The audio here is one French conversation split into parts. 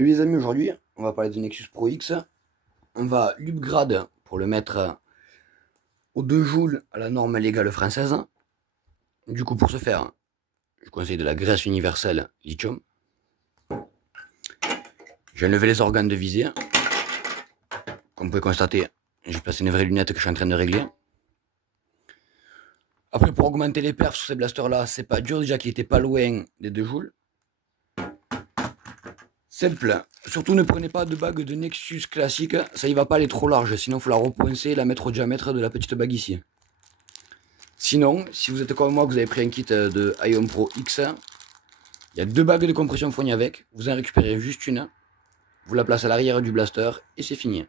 Salut les amis, aujourd'hui on va parler du Nexus Pro X. On va l'upgrade pour le mettre aux 2 joules à la norme légale française. Du coup, pour ce faire, je conseille de la graisse universelle lithium. J'ai enlevé les organes de visée. Comme vous pouvez constater, j'ai placé une vraie lunette que je suis en train de régler. Après, pour augmenter les perfs sur ces blasters là, c'est pas dur, déjà qu'il était pas loin des 2 joules. Simple, surtout ne prenez pas de bague de Nexus classique, ça y va pas, elle est trop large, sinon il faut la repoincer et la mettre au diamètre de la petite bague ici. Sinon, si vous êtes comme moi, que vous avez pris un kit de Ion Pro X, il y a 2 bagues de compression fournies avec, vous en récupérez juste une, vous la placez à l'arrière du blaster et c'est fini.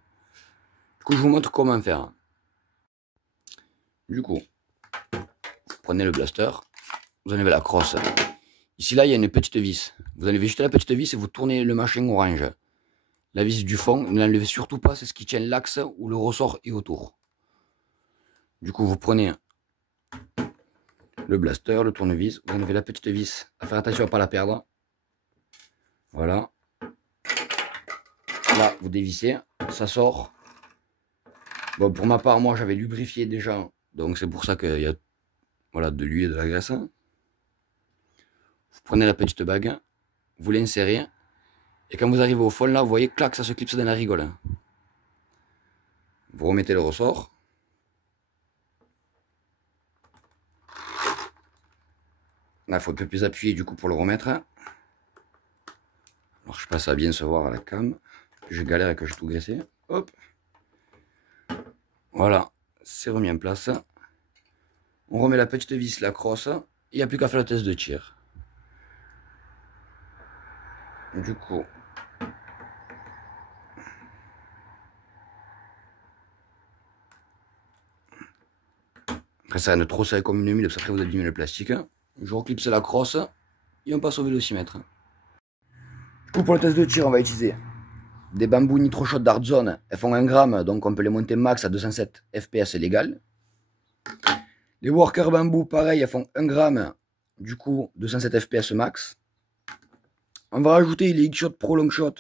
Du coup, je vous montre comment faire. Du coup, vous prenez le blaster, vous enlevez la crosse. Ici, là, il y a une petite vis. Vous enlevez juste la petite vis et vous tournez le machin orange. La vis du fond, ne l'enlevez surtout pas, c'est ce qui tient l'axe où le ressort est autour. Du coup, vous prenez le blaster, le tournevis, vous enlevez la petite vis, à faire attention à ne pas la perdre. Voilà. Là, vous dévissez, ça sort. Bon, pour ma part, moi, j'avais lubrifié déjà, donc c'est pour ça qu'il y a voilà, de l'huile et de la graisse. Vous prenez la petite bague, vous l'insérez, et quand vous arrivez au fond, là, vous voyez, clac, ça se clipse dans la rigole. Vous remettez le ressort. Là, il faut un peu plus appuyer, du coup, pour le remettre. Alors, je sais pas, ça va bien se voir à la cam. Je galère et que j'ai tout graissé. Hop. Voilà, c'est remis en place. On remet la petite vis, la crosse. Il n'y a plus qu'à faire le test de tir. Du coup, après ça va trop serré comme une mule, parce qu'après vous abîmez le plastique. Je reclipse la crosse et on passe au vélocimètre. Du coup, pour le test de tir, on va utiliser des bambous NitroShot Dart Zone. Elles font 1 gramme, donc on peut les monter max à 207 fps légal. Les Worker Bamboo, pareil, elles font 1 gramme, du coup 207 fps max. On va rajouter les X-Shot Pro Long Shot.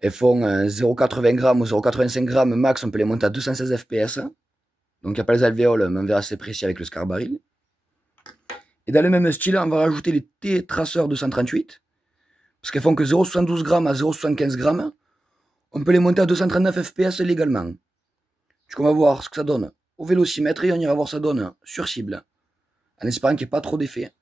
Elles font 0,80 g ou 0,85 g max, on peut les monter à 216 fps. Donc il n'y a pas les alvéoles, mais on verra assez précis avec le Scar Barrel. Et dans le même style, on va rajouter les T-Tracer 238. Parce qu'elles font que 0,72 g à 0,75 g. On peut les monter à 239 fps légalement. Du coup, on va voir ce que ça donne au vélocimètre et on ira voir ça donne sur cible. En espérant qu'il n'y ait pas trop d'effet.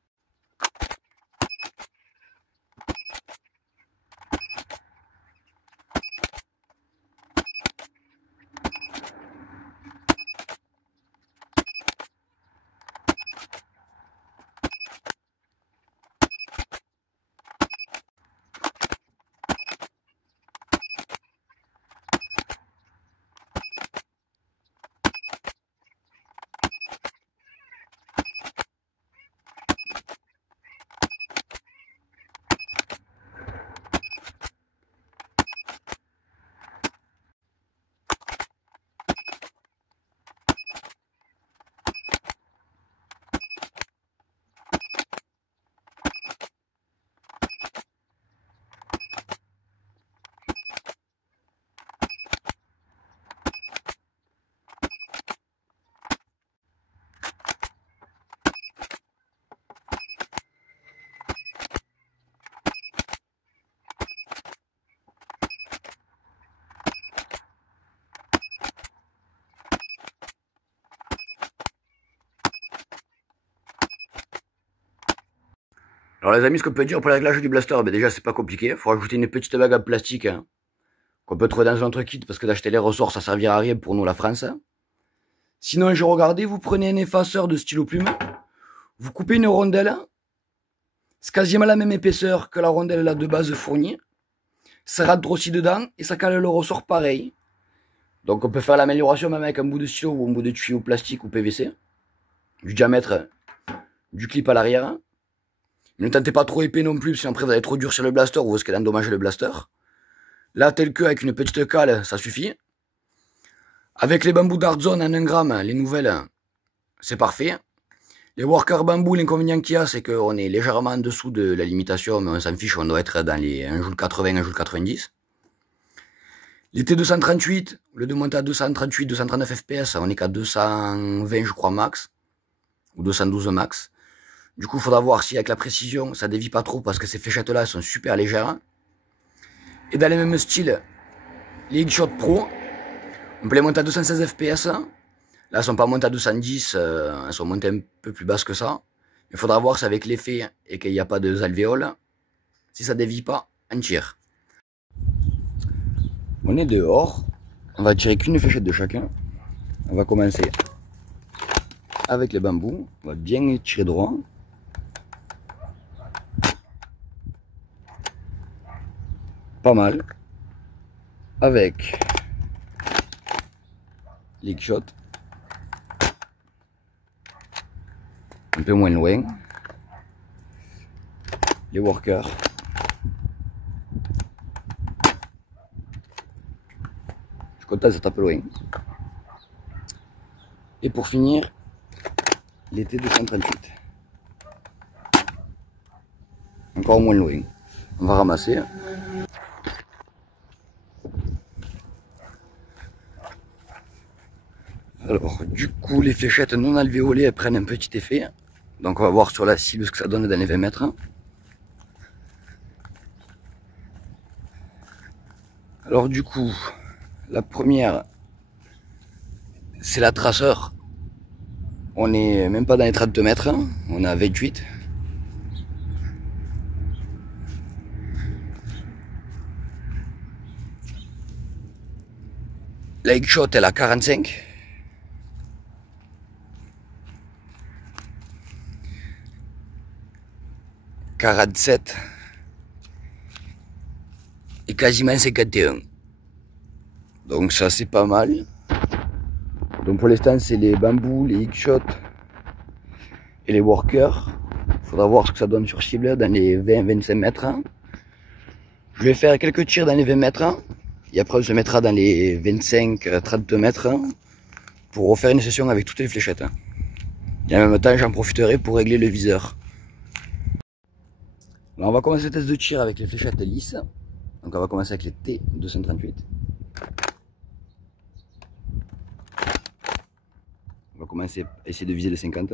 Alors les amis, ce qu'on peut dire pour le réglage du blaster, ben déjà c'est pas compliqué. Il faut rajouter une petite bague en plastique qu'on peut trouver dans un autre kit parce que d'acheter les ressorts ça servira à rien pour nous la France. Sinon, j'ai regardé, vous prenez un effaceur de stylo plume, vous coupez une rondelle, c'est quasiment la même épaisseur que la rondelle là de base fournie. Ça rentre aussi dedans et ça cale le ressort pareil. Donc on peut faire l'amélioration même avec un bout de stylo ou un bout de tuyau plastique ou PVC. Du diamètre du clip à l'arrière. Ne tentez pas trop épais non plus, sinon après vous allez trop durcir le blaster ou vous risquez d'endommager le blaster. Là, tel que avec une petite cale, ça suffit. Avec les bambous Dart Zone en 1 gramme, les nouvelles, c'est parfait. Les workers bambou, l'inconvénient qu'il y a, c'est qu'on est légèrement en dessous de la limitation, mais on s'en fiche, on doit être dans les 1,80 J, 1,90 J. Les T238, au lieu de monter à 238, 239 fps, on est qu'à 220 je crois max, ou 212 max. Du coup, il faudra voir si avec la précision, ça dévie pas trop, parce que ces fléchettes-là sont super légères. Et dans le même style, les X-Shot Pro, on peut les monter à 216 fps. Là, elles ne sont pas montées à 210, elles sont montées un peu plus basses que ça. Il faudra voir si avec l'effet et qu'il n'y a pas de alvéoles, si ça dévie pas en tir. On est dehors, on va tirer qu'une fléchette de chacun. On va commencer avec les bambous, on va bien tirer droit. Pas mal. Avec les shots, un peu moins loin. Les workers. Je suis content, ça tape loin. Et pour finir, les T238. Encore moins loin. On va ramasser. Alors, du coup, les fléchettes non alvéolées, elles prennent un petit effet. Donc, on va voir sur la cible ce que ça donne dans les 20 mètres. Alors, du coup, la première, c'est la traceur. On n'est même pas dans les 32 mètres, on est à 28. La X-Shot, elle a 45. « 47 et quasiment 51. Donc ça c'est pas mal. Donc pour l'instant c'est les bambous, les X-Shot et les workers. Il faudra voir ce que ça donne sur cible dans les 20-25 mètres. Je vais faire quelques tirs dans les 20 mètres. Et après on se mettra dans les 25-32 mètres pour refaire une session avec toutes les fléchettes. Et en même temps j'en profiterai pour régler le viseur. Alors on va commencer le test de tir avec les fléchettes lisses. Donc on va commencer avec les T238. On va commencer à essayer de viser les 50.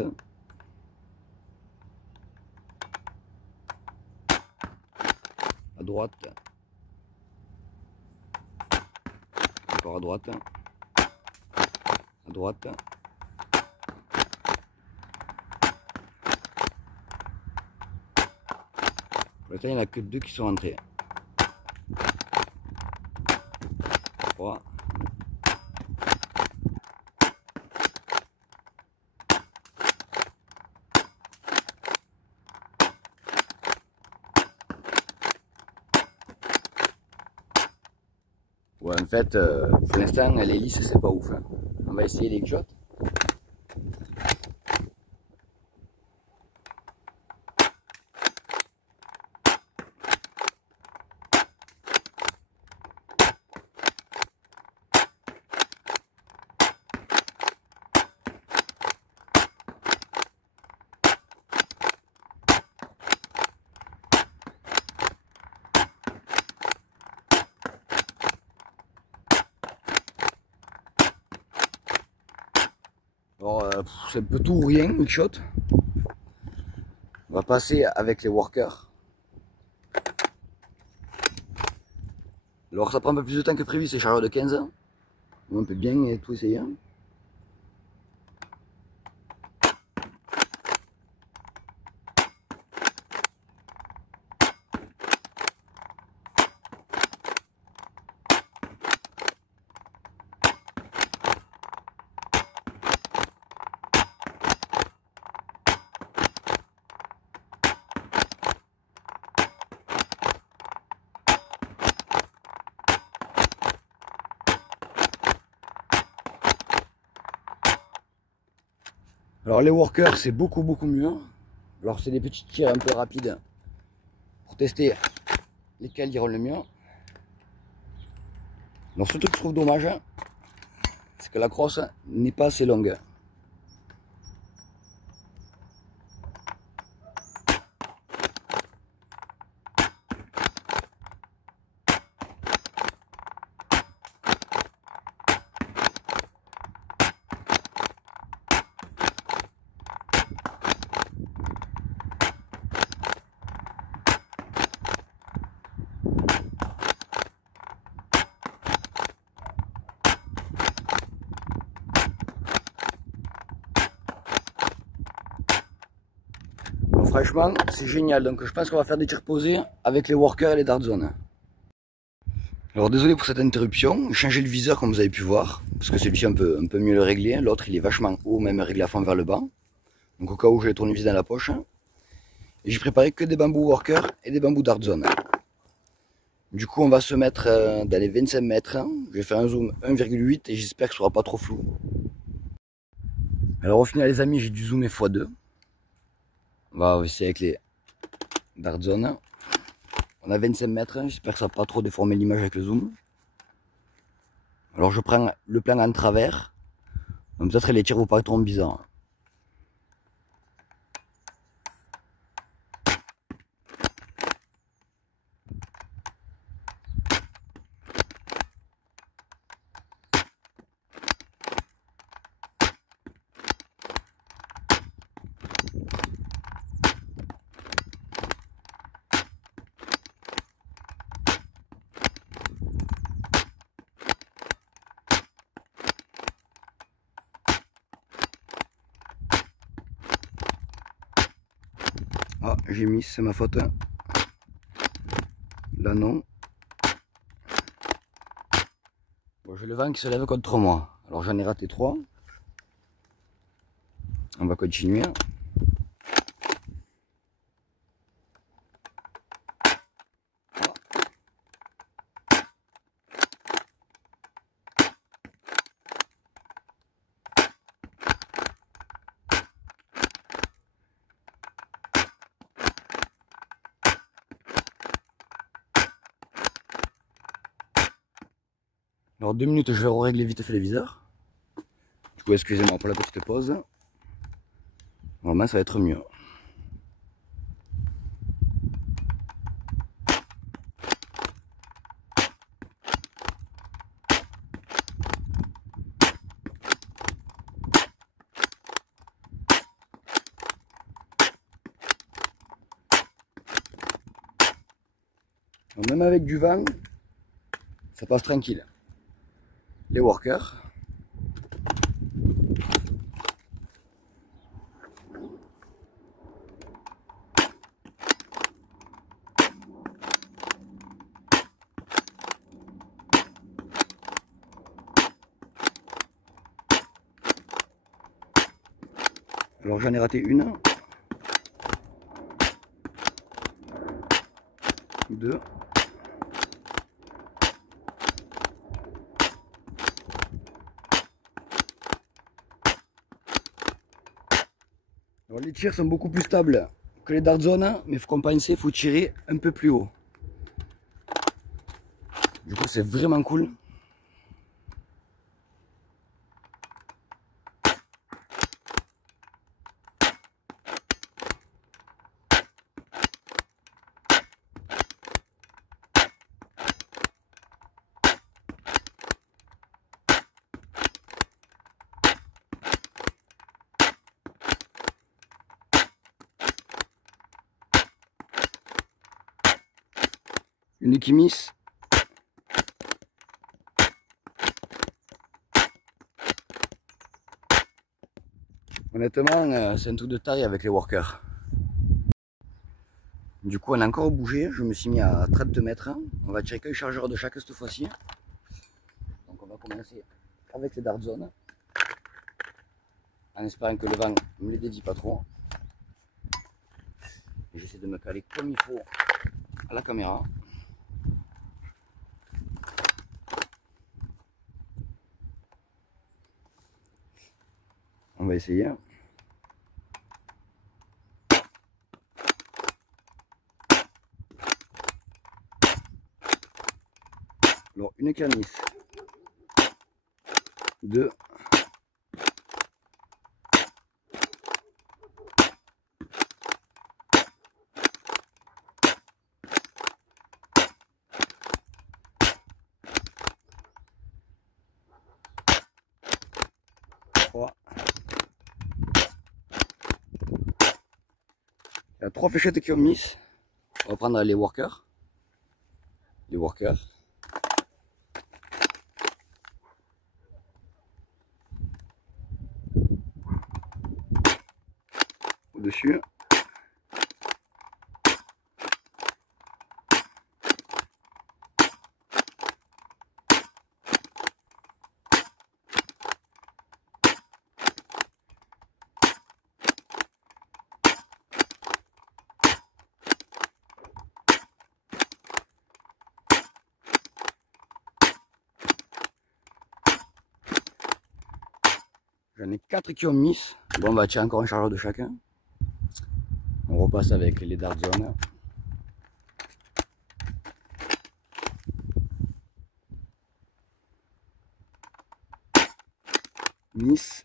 À droite. Encore à droite. À droite. Pour l'instant, il n'y en a que 2 qui sont rentrés. 3. Ouais, en fait, pour l'instant, les lisses, c'est pas ouf. Hein. On va essayer les shots. Alors, c'est un peu tout ou rien, une shot. On va passer avec les workers. Alors, ça prend un peu plus de temps que prévu, c'est chargeur de 15. On peut bien tout essayer. Alors les workers c'est beaucoup mieux. Alors c'est des petits tirs un peu rapides pour tester lesquels iront le mieux. Alors ce truc que je trouve dommage, c'est que la crosse n'est pas assez longue. Franchement, c'est génial. Donc je pense qu'on va faire des tirs posés avec les workers et les dart zones. Alors désolé pour cette interruption, j'ai changé le viseur comme vous avez pu voir, parce que celui-ci un peu mieux le régler. L'autre il est vachement haut, même réglé à fond vers le bas. Donc au cas où j'ai le tournevis dans la poche. Et j'ai préparé que des bambous workers et des bambous dart zone. Du coup on va se mettre dans les 25 mètres. Je vais faire un zoom 1,8 et j'espère que ce sera pas trop flou. Alors au final les amis, j'ai dû zoomer x2. On va essayer avec les dart zone. On a 25 mètres, j'espère que ça va pas trop déformer l'image avec le zoom. Alors je prends le plan en travers. Donc peut-être les tirs vous paraîtront bizarres. Ah, j'ai mis, c'est ma faute. Là non. Bon, j'ai le vent qui se lève contre moi. Alors j'en ai raté 3. On va continuer. Alors 2 minutes, je vais régler vite fait les viseurs. Du coup, excusez-moi pour la petite pause. Normalement, ça va être mieux. Alors, même avec du vent, ça passe tranquille. Les workers. Alors j'en ai raté une. 2. Alors les tirs sont beaucoup plus stables que les dart zone, mais il faut compenser, il faut tirer un peu plus haut. Du coup c'est vraiment cool. Une Ekimis. Honnêtement, c'est un truc de taille avec les workers. Du coup, on a encore bougé. Je me suis mis à 32 mètres. On va tirer que le chargeur de chaque cette fois-ci. Donc, on va commencer avec les dart zone. En espérant que le vent ne me les dédie pas trop. J'essaie de me caler comme il faut à la caméra. On va essayer. Alors, une canisse. 2. 3. Il y a 3 fléchettes qui ont mis. On va prendre les workers. Les workers. Au-dessus. J'en ai 4 qui ont mis. Bon, on va tirer encore un chargeur de chacun. On repasse avec les Dart Zone. Miss.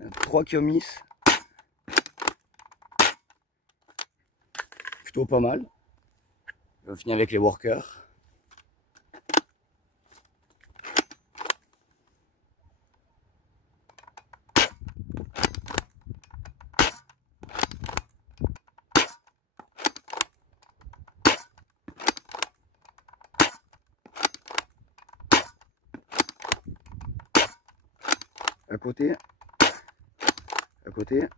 Il y en a 3 qui ont mis. Plutôt pas mal. On va finir avec les workers. À côté. À côté.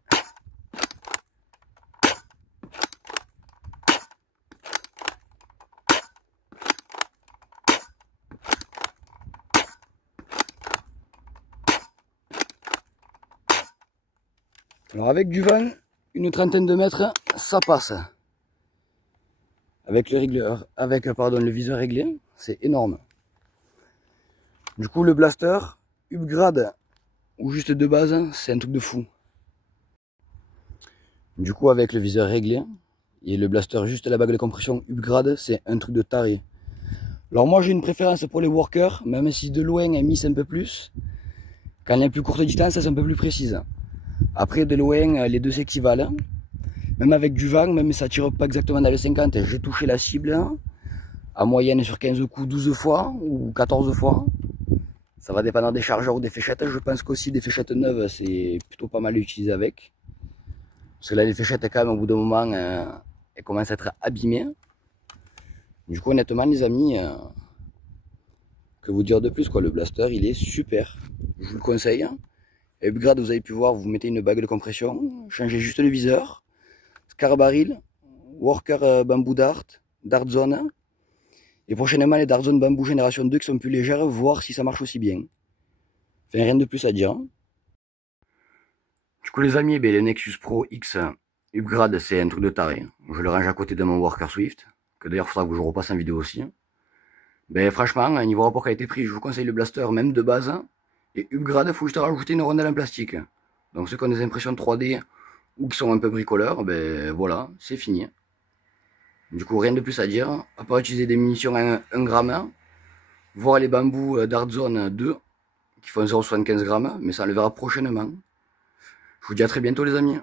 Alors avec du vent, une trentaine de mètres, ça passe. Avec le régleur, le viseur réglé, c'est énorme. Du coup le blaster, upgrade ou juste de base, c'est un truc de fou. Du coup avec le viseur réglé et le blaster juste la bague de compression upgrade, c'est un truc de taré. Alors moi j'ai une préférence pour les workers, même si de loin elle mise un peu plus. Quand il y a plus courte distance, c'est un peu plus précise. Après de loin, les deux s'équivalent. Même avec du vent, même si ça tire pas exactement dans le 50, j'ai touché la cible en moyenne sur 15 coups 12 fois ou 14 fois. Ça va dépendre des chargeurs ou des fléchettes. Je pense qu'aussi des fléchettes neuves, c'est plutôt pas mal utilisé avec. Parce que là, les fléchettes, quand même, au bout d'un moment, elles commencent à être abîmées. Du coup, honnêtement, les amis, que vous dire de plus, quoi. Le blaster, il est super. Je vous le conseille. Et upgrade, vous avez pu voir, vous mettez une bague de compression, changez juste le viseur. Scar barrel, worker bambou dart, dart zone. Et prochainement, les dart zone bambou génération 2 qui sont plus légères, voir si ça marche aussi bien. Enfin, rien de plus à dire. Du coup, les amis, le Nexus Pro X upgrade, c'est un truc de taré. Je le range à côté de mon worker Swift, que d'ailleurs, il faudra que je repasse en vidéo aussi. Franchement, niveau rapport qualité-prix, je vous conseille le blaster, même de base. Et upgrade, il faut juste rajouter une rondelle en plastique. Donc ceux qui ont des impressions 3D ou qui sont un peu bricoleurs, voilà, c'est fini. Du coup, rien de plus à dire, à part utiliser des munitions à 1 gramme, voir les bambous Dart Zone 2, qui font 0,75 grammes, mais ça on le verra prochainement. Je vous dis à très bientôt les amis.